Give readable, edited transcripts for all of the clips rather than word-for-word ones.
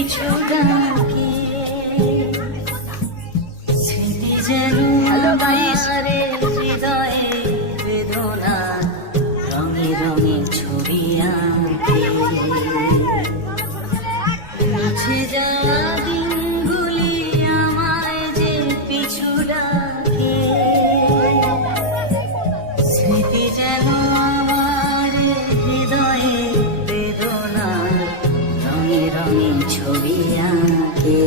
পিছু ডাকে, স্মৃতি যেন আমারে হৃদয়ে বেদনা রঙে রঙে ছবি আঁকে। মুছে যাওয়া দিনগুলি আমায় যে পিছু ডাকে, স্মৃতি যেন আমার হৃদয়ে বেদনা রঙে রঙে ছবি আঁকে।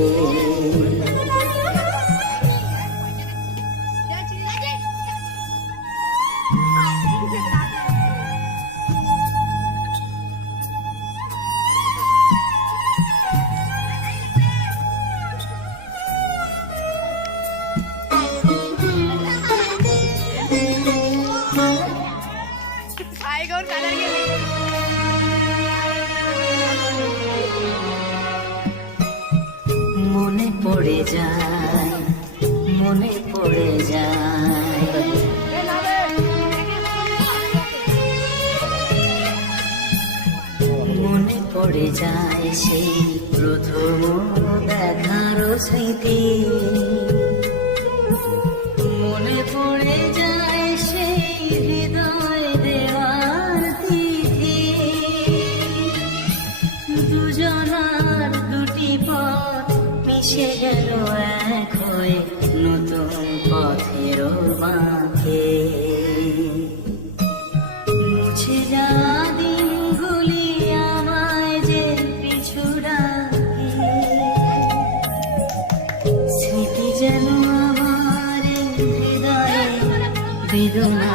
মনে পড়ে যায়, মনে পড়ে যায়, মনে পড়ে যায় সেই প্রথম দেখার স্মৃতি। মনে পড়ে যায় সেই হৃদয় দেওয়ার তিথি। দুজনার দুটি পথ মিশে গেল এক হয়ে নতুন পথের বাঁকে। মুছে যাওয়া দিনগুলি আমায় যে পিছু ডাকে, স্মৃতি যেন আমার হৃদয়ে বেদনা